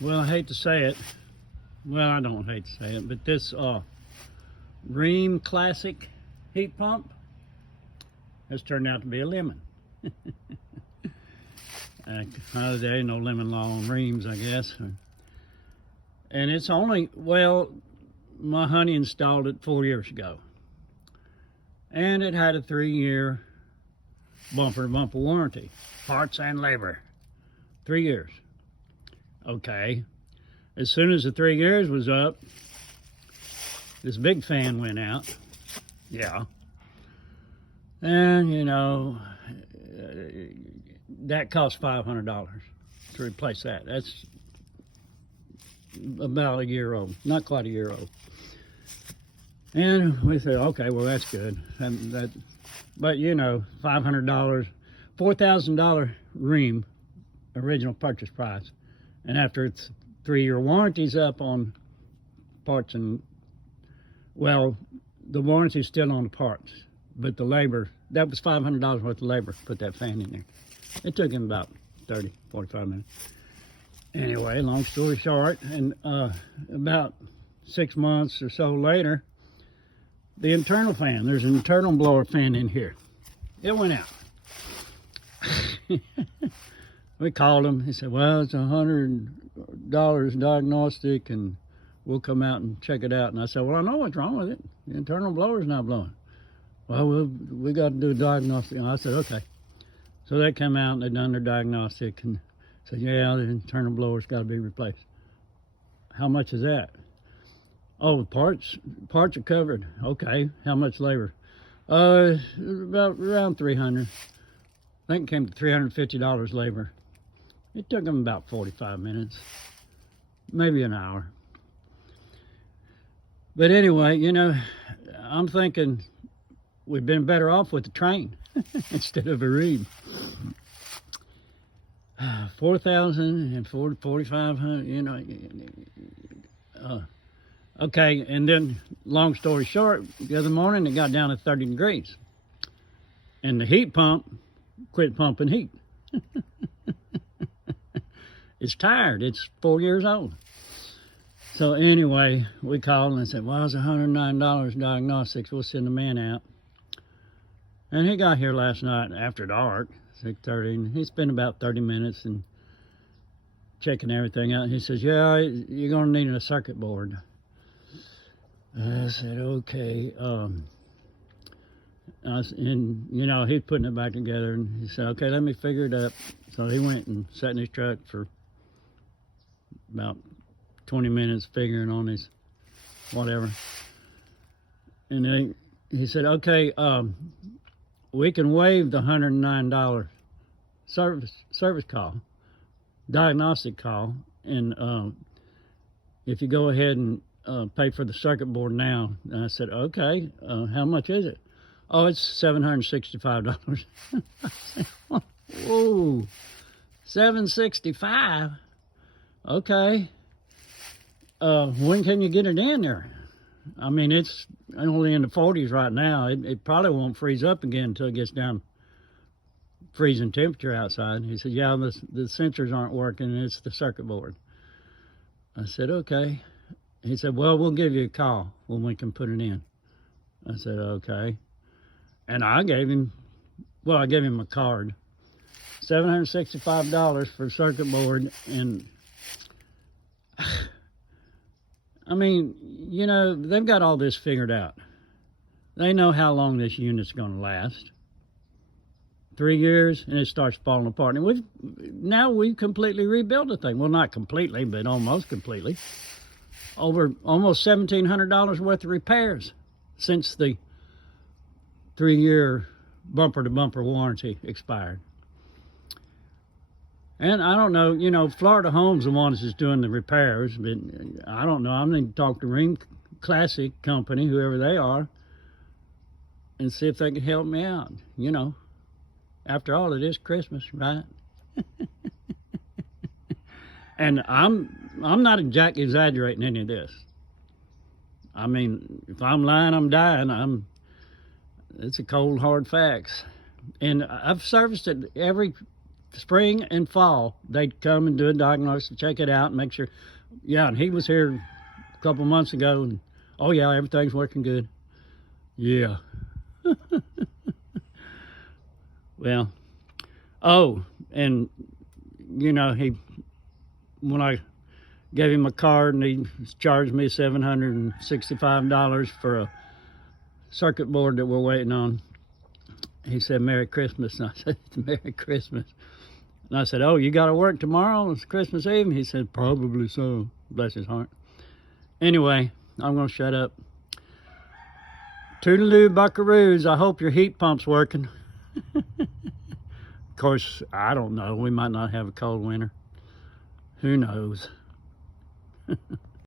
Well, I hate to say it. Well, I don't hate to say it, but this Rheem Classic heat pump has turned out to be a lemon. There ain't no lemon law on Rheems, I guess. And it's only, well, my honey installed it 4 years ago. And it had a 3-year bumper-to-bumper warranty, parts and labor. 3 years. Okay. As soon as the 3 years was up, this big fan went out. Yeah. And, that cost $500 to replace that. That's about a year old, not quite a year old. And we said, okay, well, that's good. But, $500, $4,000 Rheem, original purchase price. And after its 3-year warranty's up on parts and, well, the warranty's still on the parts, but the labor, that was $500 worth of labor to put that fan in there. It took him about 30, 45 minutes. Anyway, long story short, and about 6 months or so later, the internal fan, there's an internal blower fan in here. It went out. We called him. He said, well, it's $100 diagnostic, and we'll come out and check it out. And I said, well, I know what's wrong with it. The internal blower's not blowing. Well, we got to do a diagnostic. And I said, okay. So they come out and they done their diagnostic and said, yeah, the internal blower's got to be replaced. How much is that? Oh, parts are covered. Okay. How much labor? About around $300. I think it came to $350 labor. It took them about 45 minutes, maybe an hour. But anyway, I'm thinking we've been better off with the train instead of a Rheem. 4,000 and 4,500, okay, and then long story short, the other morning it got down to 30 degrees. And the heat pump quit pumping heat. It's tired. It's 4 years old. So anyway, we called and said, well, it's $109 diagnostics. We'll send the man out. And he got here last night after dark, 6:30, and he spent about 30 minutes and checking everything out. He says, yeah, you're going to need a circuit board. I said, okay. And he's putting it back together, and he said, okay, let me figure it up. So he went and sat in his truck for about 20 minutes figuring on his whatever. And then he said, okay, we can waive the $109 service call, diagnostic call, and if you go ahead and pay for the circuit board now. And I said, okay, how much is it? Oh, it's $765. I said, whoa, $765? Okay. When can you get it in there? I mean, it's only in the 40s right now. It probably won't freeze up again until it gets down freezing temperature outside. He said, yeah, the sensors aren't working. It's the circuit board. I said, okay. He said, well, we'll give you a call when we can put it in. I said, okay. And I gave him a card. $765 for circuit board. And I mean, they've got all this figured out. They know how long this unit's going to last. 3 years, and it starts falling apart. And we've completely rebuilt the thing. Well, not completely, but almost completely. Over almost $1,700 worth of repairs since the 3-year bumper-to-bumper warranty expired. And I don't know, Florida Home's the one that's doing the repairs, but I don't know. I'm going to talk to Rheem Classic Company, whoever they are, and see if they can help me out. After all, it is Christmas, right? And I'm not exaggerating any of this. I mean, if I'm lying, I'm dying. It's a cold, hard facts. And I've serviced it every spring and fall, they'd come and do a diagnosis, check it out, and make sure. Yeah, and he was here a couple months ago, and oh yeah, everything's working good. Yeah. Well, oh, and you know, when I gave him a card and he charged me $765 for a circuit board that we're waiting on, he said, "Merry Christmas." And I said, "Merry Christmas." And I said, "Oh, you got to work tomorrow? It's Christmas Eve?" And he said, "Probably so." Bless his heart. Anyway, I'm going to shut up. Toodaloo, buckaroos. I hope your heat pump's working. Of course, I don't know. We might not have a cold winter. Who knows?